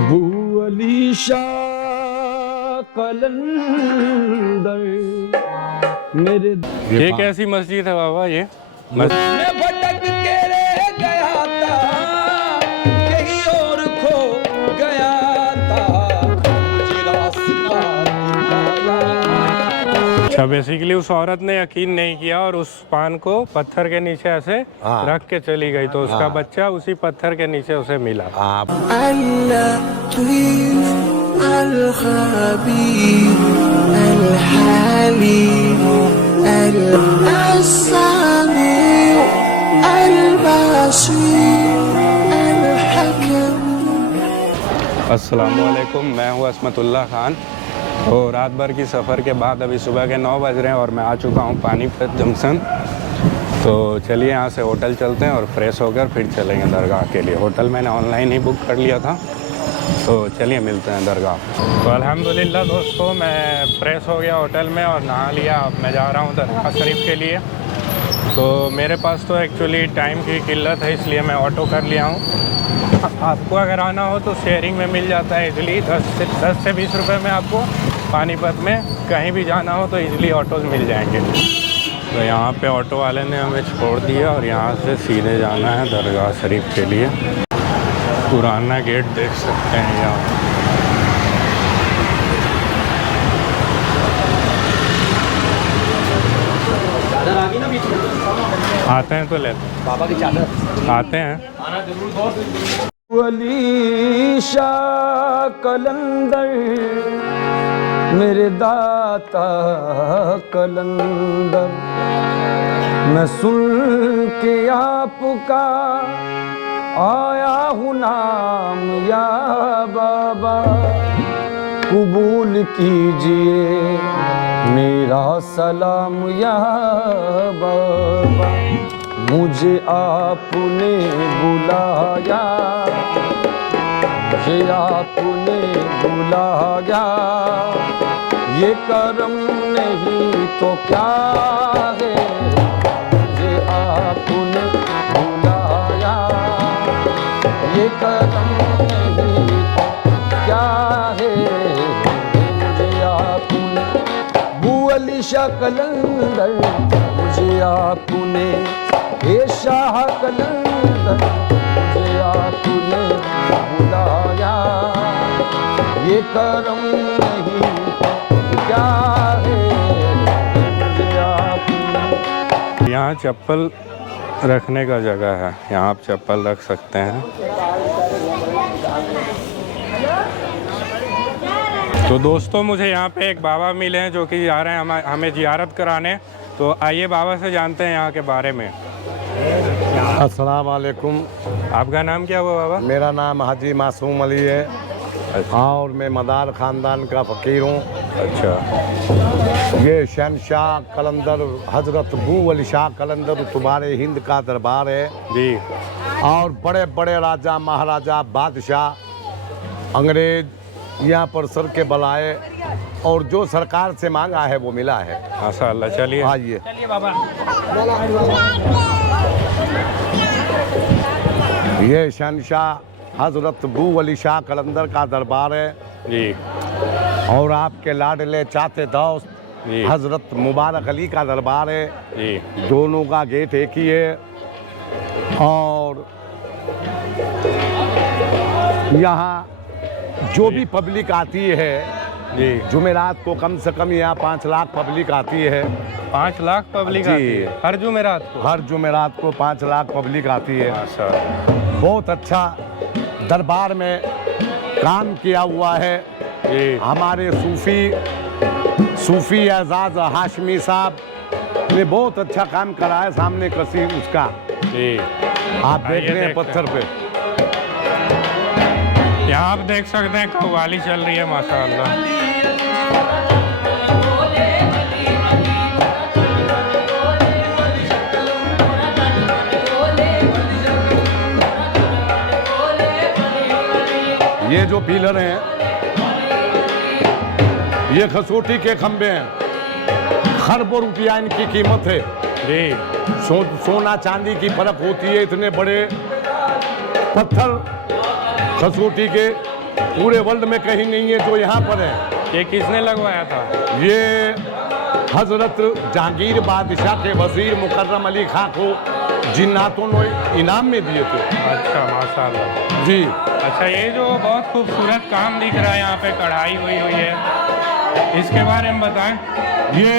बू अली शाह कलंदर मेरे मैं भटक के रह गया था, कहीं और खो गया था, मुझे रास्ता दिखाया। अच्छा, बेसिकली उस औरत ने यकीन नहीं किया और उस पान को पत्थर के नीचे ऐसे रख के चली गई, तो उसका बच्चा उसी पत्थर के नीचे उसे मिला। अस्सलामुअलैकुम, मैं हूँ असमतुल्लाह खान। तो रात भर की सफ़र के बाद अभी सुबह के 9 बज रहे हैं और मैं आ चुका हूँ पानीपत जंक्शन। तो चलिए यहाँ से होटल चलते हैं और फ्रेश होकर फिर चलेंगे दरगाह के लिए। होटल मैंने ऑनलाइन ही बुक कर लिया था, तो चलिए मिलते हैं दरगाह। तो अल्हम्दुलिल्लाह दोस्तों, मैं फ्रेश हो गया होटल में और नहा लिया। अब मैं जा रहा हूँ दरगाह शरीफ के लिए। तो मेरे पास तो एक्चुअली टाइम की किल्लत है, इसलिए मैं ऑटो कर लिया हूँ। आपको अगर आना हो तो शेयरिंग में मिल जाता है इजली 10 से 20 रुपए में। आपको पानीपत में कहीं भी जाना हो तो इजली ऑटोज़ मिल जाएंगे। तो यहाँ पे ऑटो वाले ने हमें छोड़ दिया और यहाँ से सीधे जाना है दरगाह शरीफ के लिए। पुराना गेट देख सकते हैं यहाँ। आते हैं तो लेते हैं बाबा की चादर। आते हैं, आना जरूर दोस्त। अली शाह कलंदर मेरे दाता कलंदर, मैं सुन के आपका आया हूँ नाम या बाबा, कबूल कीजिए मेरा सलाम या बाबा। मुझे आपने बुलाया, मुझे आपने बुलाया, ये करम नहीं तो क्या है। मुझे आपने बुलाया, ये करम नहीं तो क्या है। मुझे आपने बू अली शाह कलंदर, मुझे आपने ए शाह कलंदर, मुझे आपने बुलाया, ये करम नहीं तो क्या है। मुझे आपने। यहाँ चप्पल रखने का जगह है, यहाँ आप चप्पल रख सकते हैं। तो दोस्तों, मुझे यहाँ पे एक बाबा मिले हैं जो कि आ रहे हैं हमें जियारत कराने। तो आइए बाबा से जानते हैं यहाँ के बारे में। अस्सलाम वालेकुम। आपका नाम क्या हुआ बाबा? मेरा नाम हाजी मासूम अली है। अच्छा। और मैं मदार ख़ानदान का फ़कीर हूँ। अच्छा। ये शहनशाह कलंदर हज़रत बू अली शाह कलंदर तुम्हारे हिंद का दरबार है जी। और बड़े बड़े राजा महाराजा बादशाह अंग्रेज यहाँ पर सर के बल आए और जो सरकार से मांगा है वो मिला है माशाअल्लाह। चलिए आइए। चलिए बाबा। ये शहनशाह हज़रत बू अली शाह कलंदर का दरबार है जी। और आपके लाडले चाहते दोस्त जी। हज़रत मुबारक अली का दरबार है जी। दोनों का गेट एक ही है। और यहाँ जो भी पब्लिक आती है जी, जुमेरात को कम से कम यहाँ 5 लाख पब्लिक आती है। 5 लाख पब्लिक जी। आती है हर जुमेरात को? हर जुमेरात को 5 लाख पब्लिक आती है। माशाअल्लाह। बहुत अच्छा दरबार में काम किया हुआ है। जी। हमारे सूफ़ी एजाज हाशमी साहब ने बहुत अच्छा काम करा है। सामने कसी उसका जी, आप देख रहे हैं पत्थर पे। यहाँ आप देख सकते हैं कव्वाली चल रही है माशाअल्लाह। ये जो पिलर हैं ये खसूटी के खंबे हैं, खरबों रुपया इनकी कीमत है। जी। सोना चांदी की फर्क होती है। इतने बड़े पत्थर खसूटी के पूरे वर्ल्ड में कहीं नहीं है जो यहाँ पर है। ये किसने लगवाया था? ये हजरत जहांगीर बादशाह के वजीर मुकर्रम अली खां को जिन्नातों ने इनाम में दिए थे। अच्छा, माशाल्लाह जी। अच्छा, ये जो बहुत खूबसूरत काम दिख रहा है यहाँ पे, कढ़ाई हुई है, इसके बारे में बताएं। ये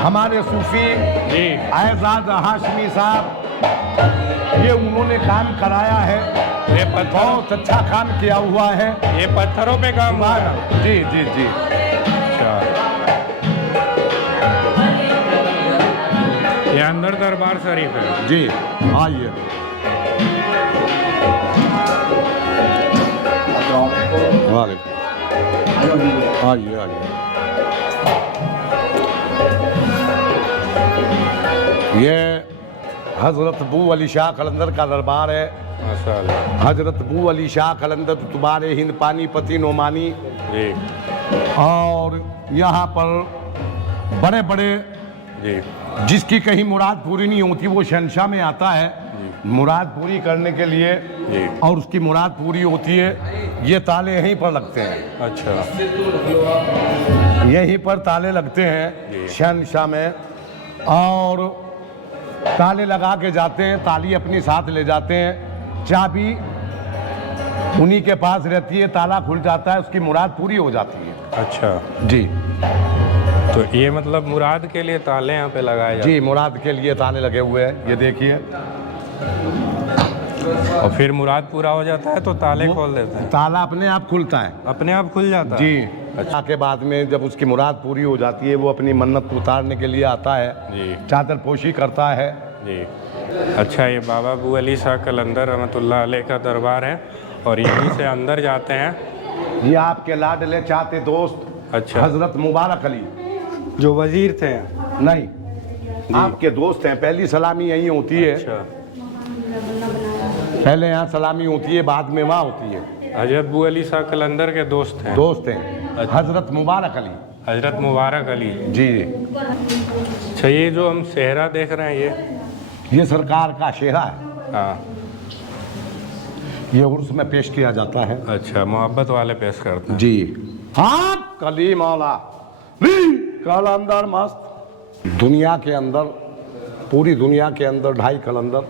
हमारे सूफी जी। एजाज हाशमी साहब, ये उन्होंने काम कराया है। ये पत्थर, बहुत अच्छा काम किया हुआ है। ये पत्थरों पे काम हुआ है? जी जी जी। अच्छा, ये अंदर दरबार शरीफ है। जी आइए। आइए आइए। ये हजरत बू अली शाह कलंदर का दरबार है। माशाल्लाह। हजरत बू अली शाह कलंदर तुम्हारे हिंद पानीपति नोमानी जी। और यहाँ पर बड़े बड़े जी। जिसकी कहीं मुराद पूरी नहीं होती वो शहंशाह में आता है मुराद पूरी करने के लिए जी। और उसकी मुराद पूरी होती है। ये ताले यहीं पर लगते हैं। अच्छा, यहीं पर ताले लगते हैं शहंशाह में, और ताले लगा के जाते हैं, ताली अपनी साथ ले जाते हैं, चाबी उन्हीं के पास रहती है, ताला खुल जाता है, उसकी मुराद पूरी हो जाती है। अच्छा जी। तो ये मतलब मुराद के लिए ताले यहाँ पे लगाए जाते जी, मुराद के लिए ताले लगे हुए हैं, ये देखिए। हैं, और फिर मुराद पूरा हो जाता है तो ताले खोल देते हैं? ताला अपने आप खुलता है। अपने आप खुल जाता है? जी। अच्छा, के बाद में जब उसकी मुराद पूरी हो जाती है वो अपनी मन्नत उतारने के लिए आता है जी। चादर पोशी करता है। जी। अच्छा, ये बाबा बू अली शाह कलंदर रहमतुल्लाह अलैह का दरबार है और यहीं से अंदर जाते हैं। ये आपके लाडले चाहते दोस्त अच्छा। हजरत मुबारक अली जो वजीर थे? नहीं, आपके दोस्त हैं। पहली सलामी यहीं होती है। अच्छा। पहले यहाँ सलामी होती है, बाद में वहाँ होती है। हजरत बू अली शाह कलंदर के दोस्त हैं? दोस्त हैं हजरत मुबारक अली। हजरत मुबारक अली जी। अच्छा, ये जो हम सेहरा देख रहे हैं ये सरकार का शेरा है। हाँ। ये उर्स में पेश किया जाता है। अच्छा, मोहब्बत वाले पेश करते हैं? जी। हाँ, कली मौला कलंदर मस्त। दुनिया के अंदर, पूरी दुनिया के अंदर 2.5 कलंदर।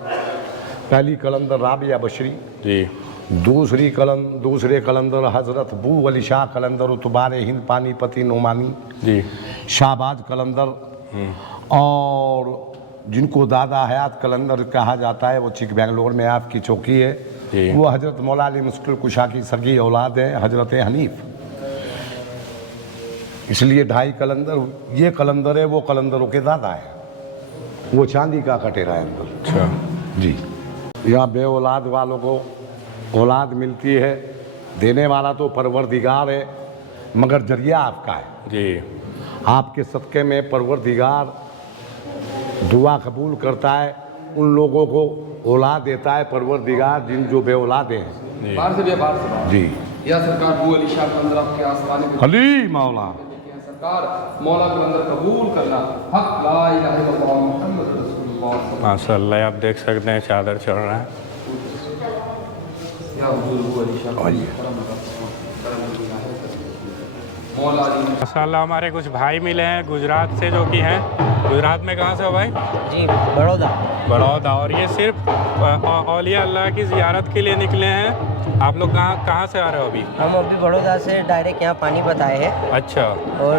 पहली कलंदर राबिया बशरी जी। दूसरे कलंदर हजरत बू अली शाह कलंदर उतबारे हिंद पानीपति नोमानी जी। शाहबाज कलंदर, और जिनको दादा हयात कलंदर कहा जाता है वो चिक बेंगलोर में आपकी चौकी है। जी। वो हजरत मौला अली मुश्किल कुशा की सगी औलाद है, हजरत हनीफ। इसलिए 2.5 कलंदर ये कलंदर है, वो कलंदरों के दादा है। वो चांदी का कटेरा है अंदर। अच्छा जी। यहाँ बे औलाद वालों को औलाद मिलती है, देने वाला तो परवरदिगार है मगर जरिया आपका है। जी। आपके सदक़े में परवरदिगार दुआ कबूल करता है, उन लोगों को औलाद देता है परवरदिगार जिन जो बे औलाद हैं। बाहर से भी बाहर से बाहर। जी। या सरकार बू अली शाह कलंदर आपके आसमानी में अली मौला सरकार मौला कलंदर कबूल करना। हक ला इलाहा इल्लल्लाह मुहम्मद रसूलुल्लाह। माशाल्लाह, आप देख सकते हैं चादर चढ़ रहा है। या हुजूर बू अली शाह मौला अली। माशाल्लाह, हमारे कुछ भाई मिले हैं गुजरात से, जो कि हैं। गुजरात में कहाँ से हो भाई? जी, बड़ौदा। बड़ौदा। और ये सिर्फ औलिया अल्लाह की ज़ियारत के लिए निकले हैं। आप लोग कहाँ से आ रहे हो अभी? हम अभी बड़ौदा से डायरेक्ट यहाँ पानीपत आए हैं अच्छा। और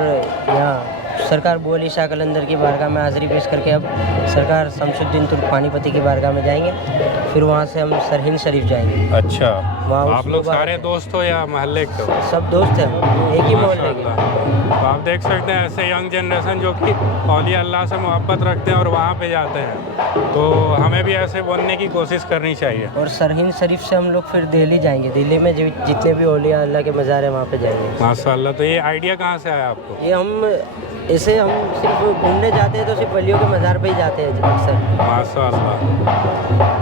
यहाँ सरकार बू अली शाह कलंदर की बारगाह में हाज़िरी पेश करके अब सरकार शमसुद्दीन तुर्क पानीपति की बारगाह में जाएंगे, फिर वहाँ से हम सरहिंद शरीफ जाएंगे। अच्छा, वहाँ आप लोग सारे दोस्त हो या मोहल्ले के हो? सब दोस्त हैं, एक ही मोहल्ले के। तो आप देख सकते हैं ऐसे यंग जनरेशन जो कि औलिया अल्लाह से मोहब्बत रखते हैं और वहाँ पे जाते हैं, तो हमें भी ऐसे बनने की कोशिश करनी चाहिए। और सरहिंद शरीफ से हम लोग फिर दिल्ली जाएंगे। दिल्ली में जितने भी औलिया अल्लाह के मज़ार हैं वहाँ पे जाएंगे। माशाल्लाह। तो ये आइडिया कहाँ से आया आपको? ये हम सिर्फ घूमने जाते हैं तो सिर्फ वलियों के मज़ार पे ही जाते हैं अक्सर। माशाल्लाह।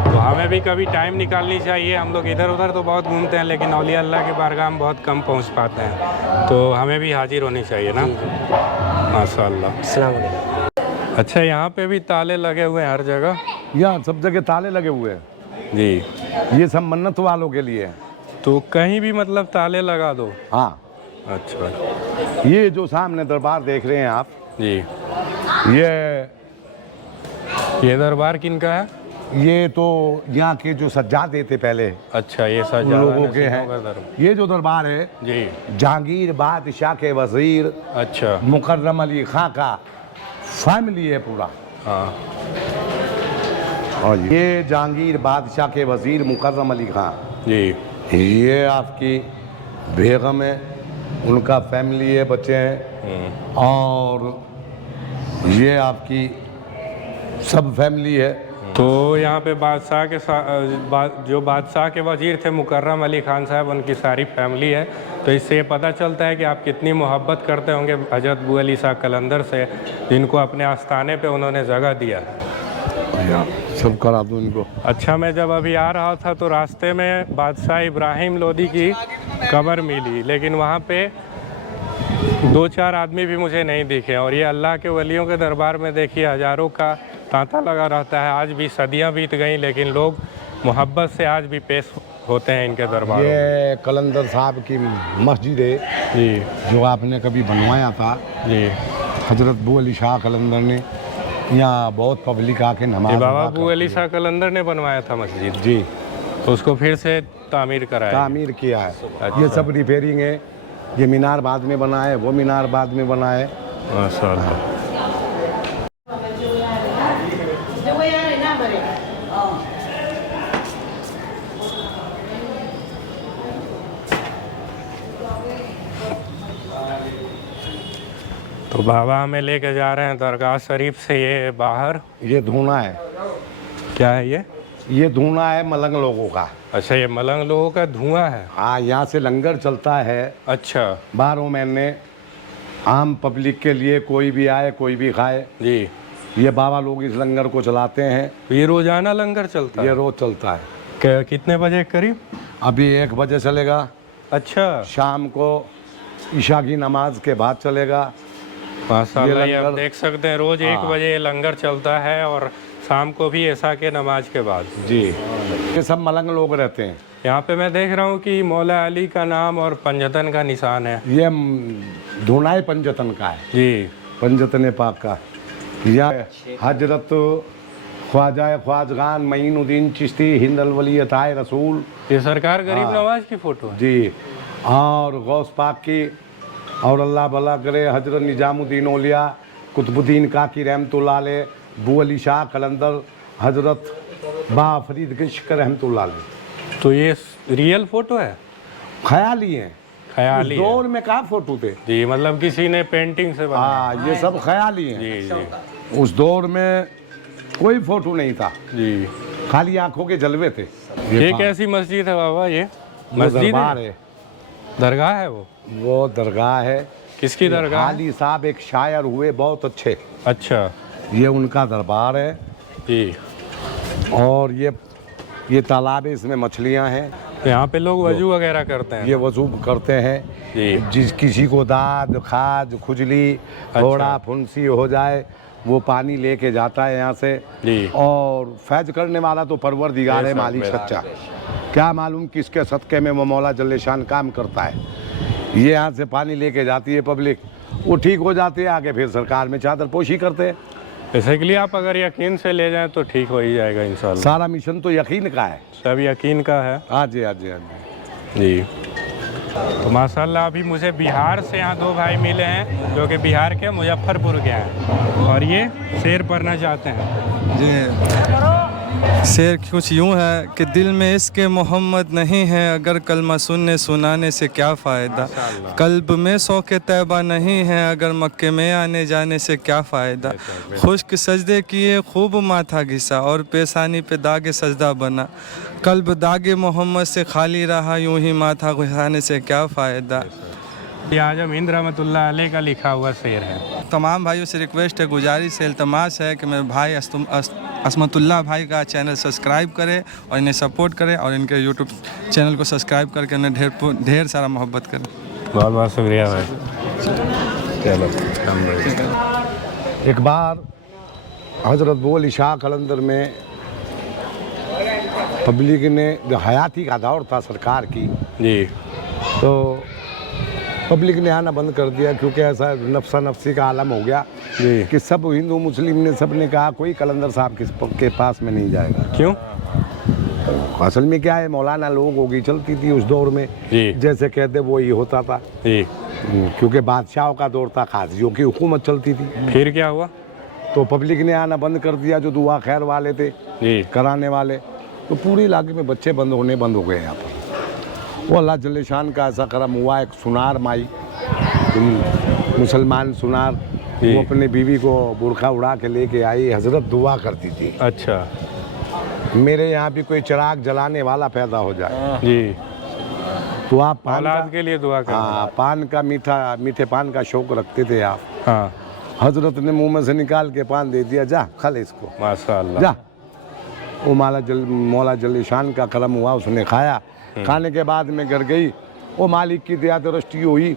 तो हमें भी कभी टाइम निकालनी चाहिए। हम लोग इधर उधर तो बहुत घूमते हैं लेकिन औलिया अल्लाह के बारगाह में बहुत कम पहुंच पाते हैं, तो हमें भी हाजिर होनी चाहिए ना। माशाल्लाह। अस्सलाम वालेकुम। अच्छा, यहाँ पे भी ताले लगे हुए हैं हर जगह? यहाँ सब जगह ताले लगे हुए हैं जी। ये सब मन्नत वालों के लिए है। तो कहीं भी मतलब ताले लगा दो? हाँ। अच्छा। ये जो सामने दरबार देख रहे हैं आप, जी। ये दरबार किनका है? ये तो यहाँ के जो सज्जादे थे पहले, अच्छा, ये उन सज्जादा लोगों के नसीबों हैं। का दरबार। ये जो दरबार है जी। जहांगीर बादशाह के वजीर अच्छा। मुकर्रम अली खां का फैमिली है पूरा। हाँ। और ये जहांगीर बादशाह के वजीर मुकर्रम अली खां, जी। ये आपकी बेगम है, उनका फैमिली है, बच्चे हैं। और ये आपकी सब फैमिली है। तो यहाँ पे बादशाह के जो बादशाह के वजीर थे मुकर्रम अली खान साहब, उनकी सारी फैमिली है। तो इससे ये पता चलता है कि आप कितनी मोहब्बत करते होंगे हजरत बू अली शाह कलंदर से, जिनको अपने आस्थाने पे उन्होंने जगह दिया है। सब करा दो इनको। अच्छा, मैं जब अभी आ रहा था तो रास्ते में बादशाह इब्राहिम लोदी की कब्र मिली, लेकिन वहाँ पे 2-4 आदमी भी मुझे नहीं दिखे। और ये अल्लाह के वलियों के दरबार में देखिए हज़ारों का तांता लगा रहता है। आज भी सदियां बीत गई, लेकिन लोग मोहब्बत से आज भी पेश होते हैं इनके दरबार। ये कलंदर साहब की मस्जिद है जी, जो आपने कभी बनवाया था। जी। हजरत बू अली शाह कलंदर ने, यहाँ बहुत पब्लिक आके नमाज ये बाबा अदा बू अली शाह कलंदर ने बनवाया था मस्जिद? जी। तो उसको फिर से तामीर कराया? तामीर किया है। अच्छा। ये सब रिपेयरिंग है। ये मीनार बाद में बना है, वो मीनार बाद में बना है। माशाअल्लाह। तो बाबा हमें लेके जा रहे हैं दरगाह शरीफ से ये बाहर। ये धूना है। क्या है ये? ये धूना है मलंग लोगों का। अच्छा, ये मलंग लोगों का धुआं है? हाँ, यहाँ से लंगर चलता है। अच्छा। 12 महीने आम पब्लिक के लिए, कोई भी आए कोई भी खाए। जी। ये बाबा लोग इस लंगर को चलाते हैं। ये रोजाना लंगर चलता है? ये रोज चलता है। कितने बजे करीब? अभी 1 बजे चलेगा। अच्छा। शाम को ईशा की नमाज के बाद चलेगा। माशाअल्लाह, ये आप लंगर- देख सकते हैं रोज 1 बजे ये लंगर चलता है और शाम को भी ऐसा के नमाज के बाद। जी। ये सब मलंग लोग रहते हैं। यहाँ पे मैं देख रहा हूँ कि मौला अली का नाम और पंजतन का निशान है। ये धुनाए पंजतन का है। जी। पंजतन पाक का। यह हजरत ख्वाजा ख्वाजगान मईनुद्दीन चिश्ती हिंद अलवली अताए रसूल। ये सरकार गरीब नवाज की फोटो है? जी। और गौस पाक की, और अल्लाह भला करे हजरत निजामुद्दीन औलिया कुतुबुद्दीन काकी रहमतुल्लाह अलैह, बू अली शाह कलंदर, हजरत बा फरीद किश्क रहमतुल्लाह अलैह। तो ये रियल फोटो है? ख्याली हैं। ख्याली उस है? दौर में कहाँ फोटो थे? जी, मतलब किसी ने पेंटिंग से बनाया? हाँ, ये सब ख्याली हैं। जी, जी, उस दौर में कोई फोटो नहीं था, जी। खाली आंखों के जलवे थे। ये कैसी मस्जिद है बाबा? ये मस्जिद दरबार है? है। दरगाह है वो दरगाह है। किसकी दरगाह? हाली साहब एक शायर हुए बहुत अच्छे, अच्छा। ये उनका दरबार है। जी। और ये तालाब है, इसमें मछलियां हैं। तो यहाँ पे लोग वजू वगैरह करते हैं? ये वजू करते हैं। जी। जिस किसी को दाद खाज खुजली घोड़ा फुंसी हो जाए, वो पानी लेके जाता है यहाँ से। जी। और फैज करने वाला तो परवरदिगार है, मालिक सच्चा। क्या मालूम किसके सदक़े में वो मौला जल्ले शान काम करता है। ये यहाँ से पानी लेके जाती है पब्लिक, वो ठीक हो जाते हैं, आगे फिर सरकार में चादर पोशी करते हैं। जैसे के लिए आप अगर यकीन से ले जाएं तो ठीक हो ही जाएगा इंशाल्लाह। सारा मिशन तो यकीन का है। सब यकीन का है। हाँ जी, हाँ जी, हाँ जी। जी। तो माशाल्लाह अभी मुझे बिहार से यहाँ 2 भाई मिले हैं जो कि बिहार के मुजफ्फरपुर के हैं, और ये शेर पढ़ना चाहते हैं। जी। शेर कुछ यूँ है कि दिल में इश्क़ मोहम्मद नहीं है, अगर कलमा सुनने सुनाने से क्या फ़ायदा। कल्ब में शौक़ तैबा नहीं है, अगर मक्के में आने जाने से क्या फ़ायदा। खुश्क सजदे किए खूब माथा घिसा, और पेशानी पे दागे सजदा बना। कल्ब दागे मोहम्मद से खाली रहा, यूं ही माथा घुसाने से क्या फ़ायदा। ये आजम हिंद रहमतुल्लाह अलैह का लिखा हुआ शेर है। तमाम भाइयों से रिक्वेस्ट है, गुजारिश है, इल्तमास है कि मेरे भाई असमतुल्लाह भाई का चैनल सब्सक्राइब करें और इन्हें सपोर्ट करें, और इनके यूट्यूब चैनल को सब्सक्राइब करके उन्हें ढेर सारा मोहब्बत करें। बहुत बहुत शुक्रिया भाई। चलो। एक बार हजरत बू अली शाह कलंदर में पब्लिक ने, जो हयाती का दौर था सरकार की, जी तो पब्लिक ने आना बंद कर दिया, क्योंकि ऐसा नफसा नफसी का आलम हो गया जी। कि सब हिंदू मुस्लिम ने सब ने कहा कोई कलंदर साहब के पास में नहीं जाएगा। क्यों? असल में क्या है, मौलाना लोगों की चलती थी उस दौर में, जी जैसे कहते वो ही होता था, जी। क्योंकि बादशाहों का दौर था, खासियों की हुकूमत चलती थी। फिर क्या हुआ? तो पब्लिक ने आना बंद कर दिया, जो दुआ खैर वाले थे जी कराने वाले, तो पूरे इलाके में बच्चे बंद हो गए यहाँ पर। वो अल्लाह जल्ले शान का ऐसा करम हुआ, एक सुनार माई, मुसलमान सुनार, जी। वो अपने बीवी को बुरखा उड़ा के लेके आई, हजरत दुआ करती थी अच्छा मेरे यहाँ भी कोई चिराग जलाने वाला पैदा हो जाए, जी। तो आप पान औलाद का, के लिए दुआ करना। हाँ, पान का मीठे पान का शौक रखते थे आप। हाँ हजरत ने मुंह में से निकाल के पान दे दिया, जा खा ले इसको, माशाअल्लाह। जा। वो मौला जल्ले शान का करम हुआ, उसने खाया। खाने के बाद में घर गई, वो मालिक की दया दृष्टि हुई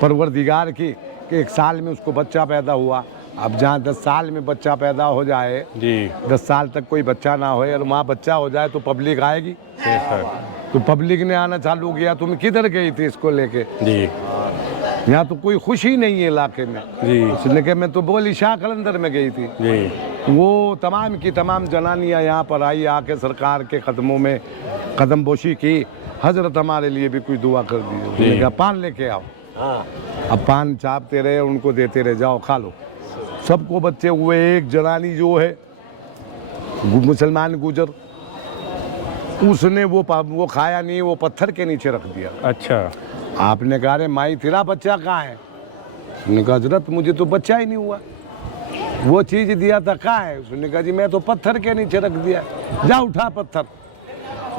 परवरदिगार की कि 1 साल में उसको बच्चा पैदा हुआ। अब जहाँ 10 साल में बच्चा पैदा हो जाए, जी 10 साल तक कोई बच्चा ना होए और वहाँ बच्चा हो जाए तो पब्लिक आएगी। बेशक। तो पब्लिक ने आना चालू किया, तुम किधर गई थी इसको लेके? जी यहाँ तो कोई खुशी नहीं है इलाके में। जी उसने कहा मैं तो बोली शाह कलंदर में गई थी। जी। वो तमाम की तमाम जनानियाँ यहाँ पर आई, आके सरकार के कदमों में कदम बोशी की, हजरत हमारे लिए भी कोई दुआ कर दी। उसने कहा पान लेके आओ। अब पान चापते रहे, उनको देते रहे, जाओ खा लो। सबको बच्चे हुए। एक जनानी जो है मुसलमान गुजर, उसने वो खाया नहीं, वो पत्थर के नीचे रख दिया। अच्छा। आपने कहा रे माई तेरा बच्चा कहाँ है? उसने कहा हजरत मुझे तो बच्चा ही नहीं हुआ, वो चीज़ दिया था कहाँ है? उसने कहा जी मैं तो पत्थर के नीचे रख दिया। जा उठा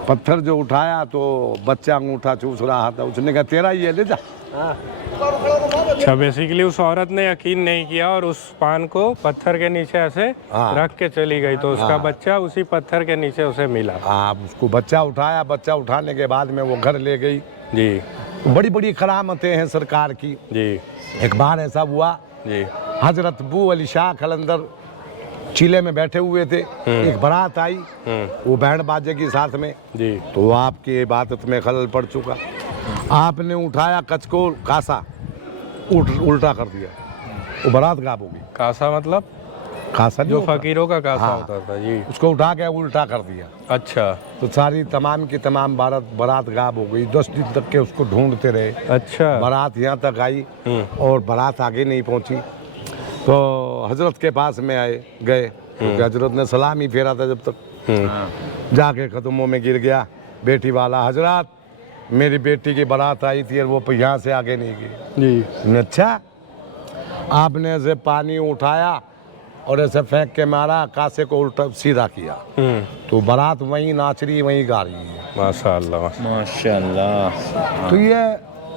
पत्थर जो उठाया तो बच्चा अंगूठा चूस रहा था। उसने कहा तेरा ही है, ले जा। अच्छा, बेसिकली उस औरत ने यकीन नहीं किया और उस पान को पत्थर के नीचे ऐसे हाँ। रख के चली गई, तो उसका बच्चा उसी पत्थर के नीचे उसे मिला। आप उसको बच्चा उठाया, बच्चा उठाने के बाद में वो घर ले गई। जी तो बड़ी बड़ी करामतें हैं सरकार की। जी एक बार ऐसा हुआ, जी हजरत अबू अली शाह कलंदर चिले में बैठे हुए थे, एक बारात आई, वो बैंड बाजे के साथ में, जी। तो आपकी इबादत में खलल पड़ चुका। आपने उठाया कचको कासा, उल्टा कर दिया, वो बारात गायब हो गई। कासा मतलब? कासा जो फकीरों का कासा हाँ। होता था। जी। उसको उठा के उल्टा कर दिया, अच्छा तो सारी तमाम की तमाम बारात गायब हो गई। 10 दिन तक के उसको ढूंढते रहे। अच्छा। बारात यहाँ तक आई और बारात आगे नहीं पहुँची, तो हजरत के पास में गए, क्योंकि हजरत ने सलाम ही फेरा था जब तक। जाके कदमों में गिर गया बेटी वाला, हजरत मेरी बेटी की बारात आई थी और वो यहाँ से आगे नहीं गई। जी। अच्छा, आपने ऐसे पानी उठाया और ऐसे फेंक के मारा, कासे को उल्टा सीधा किया, तो बारात वहीं नाच रही, वहीं गा रही है। माशाअल्लाह माशाल्लाह। तो ये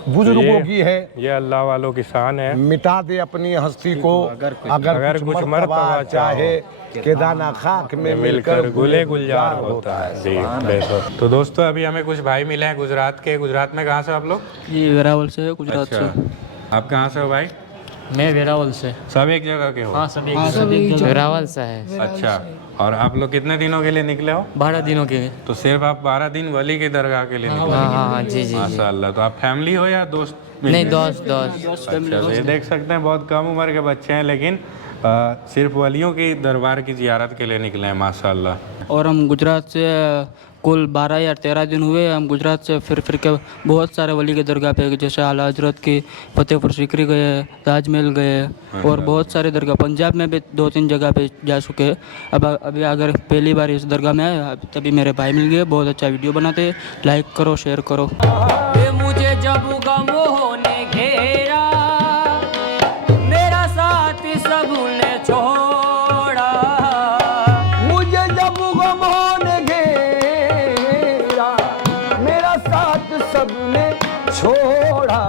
बुजुर्गों की है, ये अल्लाह वालों की शान है। मिटा दे अपनी हस्ती को अगर कुछ मर्तबा चाहे, के दाना खाक में मिलकर गुले गुलजार होता है। जी बेशक। तो दोस्तों अभी हमें कुछ भाई मिले हैं गुजरात के। गुजरात में कहाँ से आप लोग? जी वेरावल से, गुजरात अच्छा। आप कहाँ से हो भाई? से। मैं वेरावल से। सब एक जगह के हो? हाँ सभी वेरावल से है। अच्छा। और आप लोग कितने दिनों के लिए निकले हो? 12 दिनों के। तो सिर्फ आप 12 दिन वली की दरगाह के लिए निकले? हाँ जी जी। माशाअल्लाह। तो आप फैमिली हो या दोस्त? नहीं दोस्त। अच्छा, तो ये देख सकते हैं बहुत कम उम्र के बच्चे हैं, लेकिन सिर्फ वलियों की दरबार की जियारत के लिए निकले हैं। माशाअल्लाह। और हम गुजरात से कुल 12 या 13 दिन हुए। हम गुजरात से फिर के बहुत सारे वली के दरगाह पे, जैसे आला हजरत की फतेहपुर सीकरी गए, ताजमहल गए, और बहुत सारे दरगाह पंजाब में भी 2-3 जगह पे जा चुके। अब अभी अगर पहली बार इस दरगाह में आए तभी मेरे भाई मिल गए, बहुत अच्छा वीडियो बनाते। लाइक करो, शेयर करो। मुझे जब गम होने घेरा, मेरा साथ सबने छोड़ा। मुझे जब गम होने घेरा, मेरा साथ सबने छोड़ा।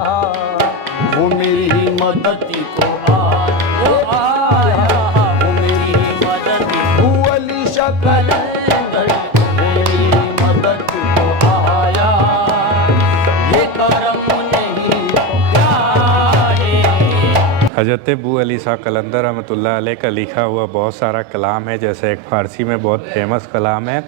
वो मेरी ही मदद को आया, वो मेरी ही मदद को अली शक्ल मेरी मदद को आया। ये करम नहीं प्यारे। हज़रत अबू अली शाह कलंदर रहमतुल्लाह अलैह का लिखा हुआ बहुत सारा कलाम है। जैसे एक फ़ारसी में बहुत फेमस कलाम है,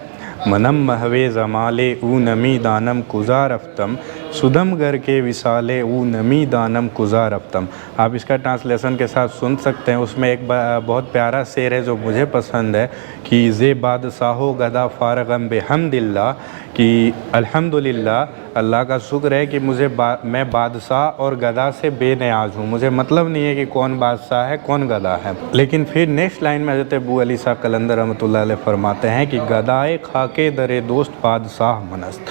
मनम महवे जमाले ऊ नमी दानम कुजा रफ्तम सुदम गर के विसाले ऊ नमी दानम कुजा रफ्तम। आप इसका ट्रांसलेशन के साथ सुन सकते हैं। उसमें एक बहुत प्यारा शेर है जो मुझे पसंद है कि जे बादशाहो गदा फ़ारगम बेहमदिल्ला, कि अल्हम्दुलिल्लाह, अल्लाह का शुक्र है कि मैं बादशाह और गदा से बेनियाज हूँ। मुझे मतलब नहीं है कि कौन बादशाह है कौन गदा है। लेकिन फिर नेक्स्ट लाइन में हज़रत अबू अली शाह कलंदर रहमतुल्लाह अलैह फरमाते हैं कि गदाए खाके दरे दोस्त बादशाह मनस्त,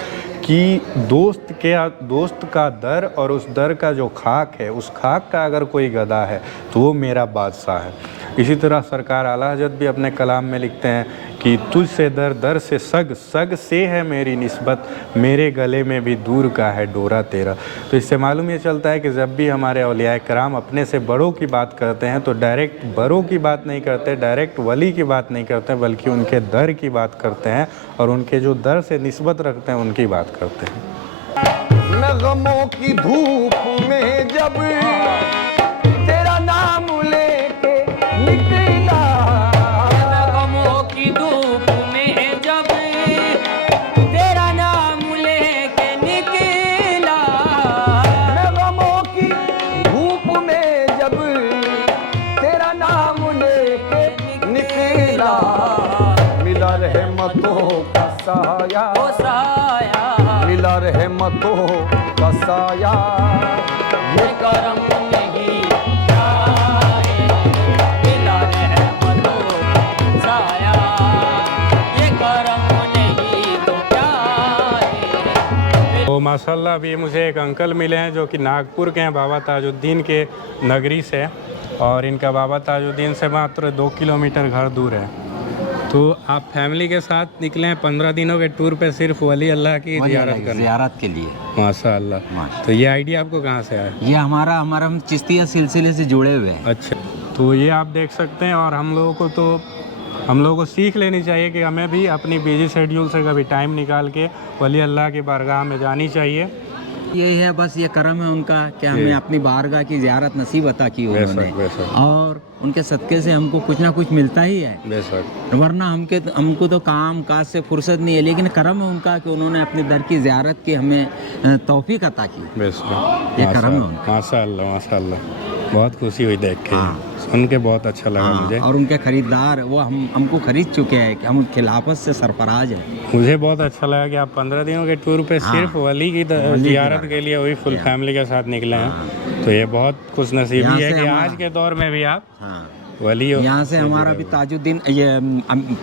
कि दोस्त का दर और उस दर का जो खाक है, उस खाक का अगर कोई गदा है तो वो मेरा बादशाह है। इसी तरह सरकार आला हज़रत भी अपने कलाम में लिखते हैं कि तुझ से दर से सग से है मेरी निस्बत, मेरे गले में भी दूर का है डोरा तेरा। तो इससे मालूम ये चलता है कि जब भी हमारे औलिया कराम अपने से बड़ों की बात करते हैं तो डायरेक्ट बड़ों की बात नहीं करते, डायरेक्ट वली की बात नहीं करते, बल्कि उनके दर की बात करते हैं और उनके जो दर से निस्बत रखते हैं उनकी बात करते हैं। मैं गमों की धूप में जब तेरा नाम लेके निकला, गमों की धूप में जब तेरा नाम लेके निकला, मैं गमों की धूप में जब तेरा नाम लेके निकला, मिला रहमतों का साया, ओ साया, मिला रहमतों का साया, ये करम नहीं जाए, मिला रहमतों का साया, ये करम नहीं तो क्या है। तो माशाल्लाह अभी मुझे एक अंकल मिले हैं जो कि नागपुर के हैं, बाबा ताजुद्दीन के नगरी से, और इनका बाबा ताजुद्दीन से मात्र 2 किलोमीटर घर दूर है। तो आप फैमिली के साथ निकले हैं 15 दिनों के टूर पे सिर्फ वली अल्लाह की ज़ियारत के लिए। माशाअल्लाह। तो ये आइडिया आपको कहाँ से आया? ये हमारा हम चिश्तिया सिलसिले से जुड़े हुए हैं। अच्छा, तो ये आप देख सकते हैं। और हम लोगों को सीख लेनी चाहिए कि हमें भी अपनी बिजी शेड्यूल से कभी टाइम निकाल के वली अल्लाह की बारगाह में जानी चाहिए। ये है बस, ये करम है उनका कि हमें अपनी बारगाह की ज़ियारत नसीब अता की उन्होंने, और उनके सदक़े से हमको कुछ ना कुछ मिलता ही है। बेशक, वरना हमको तो काम काज से फुर्सत नहीं है, लेकिन करम है उनका कि उन्होंने अपने दर की ज़ियारत की हमें तौफीक अता की। बेशक, ये करम है उनका। माशाअल्लाह माशाअल्लाह। बहुत खुशी हुई देख के, सुन के बहुत अच्छा लगा मुझे। और उनके ख़रीदार वो हमको ख़रीद चुके हैं कि हम खिलाफत से सरफराज हैं। मुझे बहुत अच्छा लगा कि आप 15 दिनों के टूर पे सिर्फ वली की ज़ियारत के लिए वही फुल फैमिली के साथ निकले हैं। तो ये बहुत खुश नसीबी है कि आज के दौर में भी आप वली यहाँ से हमारा भी ताजुद्दीन, ये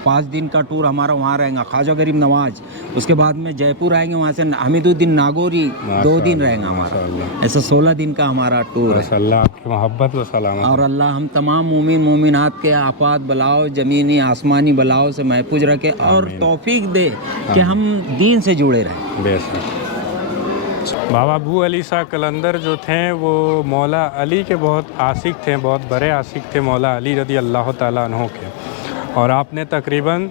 5 दिन का टूर हमारा वहाँ रहेगा, ख्वाजा गरीब नवाज, उसके बाद में जयपुर आएंगे, वहाँ से हमीदुद्दीन नागौरी 2 दिन रहेगा हमारा। ऐसा 16 दिन का हमारा टूर है। अल्लाह आपकी मोहब्बत व सलामत। और अल्लाह हम तमाम मोमिन मोमिनात के आफात बलाओ, ज़मीनी आसमानी बलाओं से महफूज रखे और तौफीक दे कि हम दीन से जुड़े रहें। बेशक। बाबा अबू अली शाह कलंदर जो थे वो मौला अली के बहुत आशिक थे, बहुत बड़े आशिक थे मौला अली रज़ी अल्लाह ताला अन्हो के। और आपने तकरीबन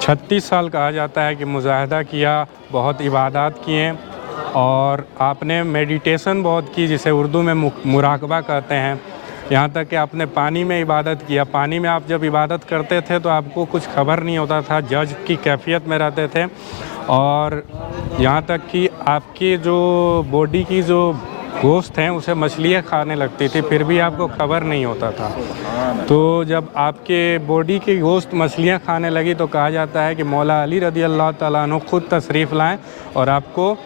36 साल कहा जाता है कि मुजाहिदा किया, बहुत इबादत किए, और आपने मेडिटेशन बहुत की, जिसे उर्दू में मुराकबा कहते हैं। यहाँ तक कि आपने पानी में इबादत किया। पानी में आप जब इबादत करते थे तो आपको कुछ खबर नहीं होता था, जज की कैफियत में रहते थे। और यहाँ तक कि आपकी जो बॉडी की जो गोश्त हैं उसे मछलियाँ खाने लगती थी, फिर भी आपको खबर नहीं होता था। तो जब आपके बॉडी की गोश्त मछलियाँ खाने लगी तो कहा जाता है कि मौला अली रज़ी अल्लाह ताला अन्हु खुद तशरीफ़ लाएँ और आपको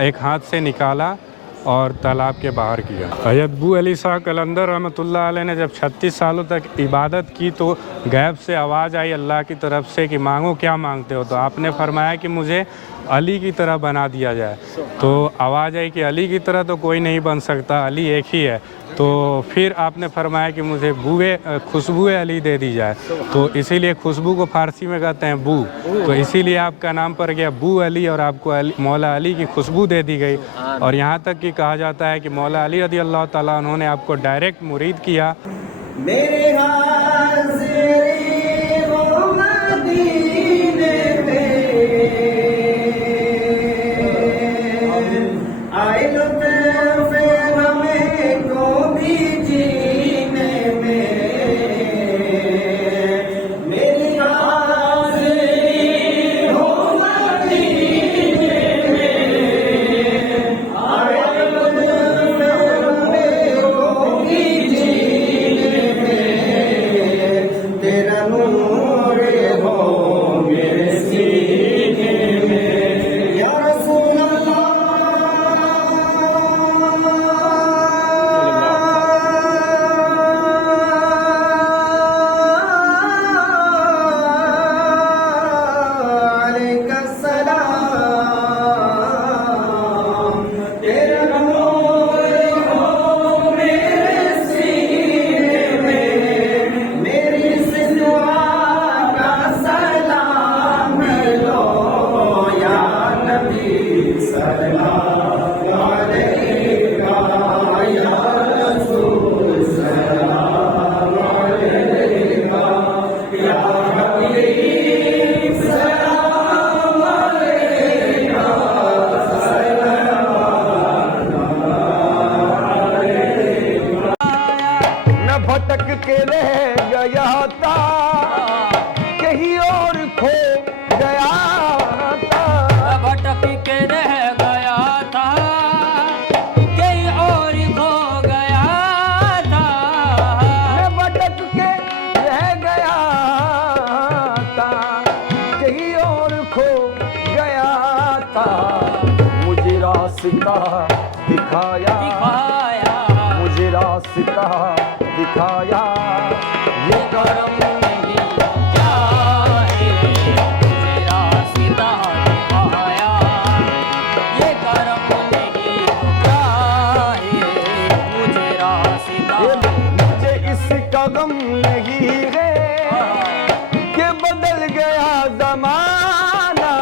एक हाथ से निकाला और तालाब के बाहर किया। हज़रत अबू अली शाह कलंदर रहमतुल्लाह अलैह ने जब 36 सालों तक इबादत की तो गैब से आवाज़ आई अल्लाह की तरफ से कि मांगो, क्या मांगते हो? तो आपने फरमाया कि मुझे अली की तरह बना दिया जाए। तो आवाज़ आई कि अली की तरह तो कोई नहीं बन सकता, अली एक ही है। तो फिर आपने फरमाया कि मुझे खुशबू अली दे दी जाए। तो इसीलिए खुशबू को फ़ारसी में कहते हैं बू, तो इसीलिए आपका नाम पड़ गया बू अली, और आपको मौला अली की खुशबू दे दी गई। और यहाँ तक कि कहा जाता है कि मौला अली रज़ी अल्लाह ताला उन्होंने आपको डायरेक्ट मुरीद किया। मेरे के रह गया था, कहीं और खो गया था। भटक के रह गया था, कहीं और खो गया था। मैं भटक के रह गया था, कहीं और खो गया था। मुझे रास्ता दिखाया, मुझे रास्ता दिखाया। ये करम नहीं क्या है, मुझे रास्ता दिखाया। ये करम नहीं क्या है, मुझे रास्ता। मुझे इसका गम नहीं है कि बदल गया जमाना।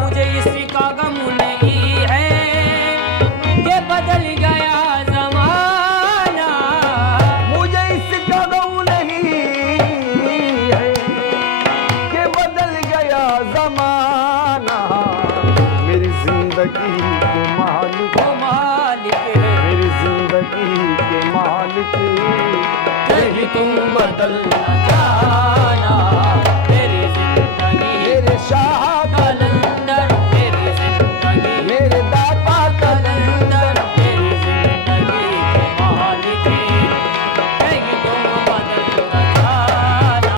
मुझे इसका गम नहीं है कि बदल गया जमाना। मुझे इसका गम नहीं है कि बदल गया जमाना। मेरी जिंदगी के मालिक, मालिक मेरी जिंदगी के मालिक, कहीं तुम बदल न जाना।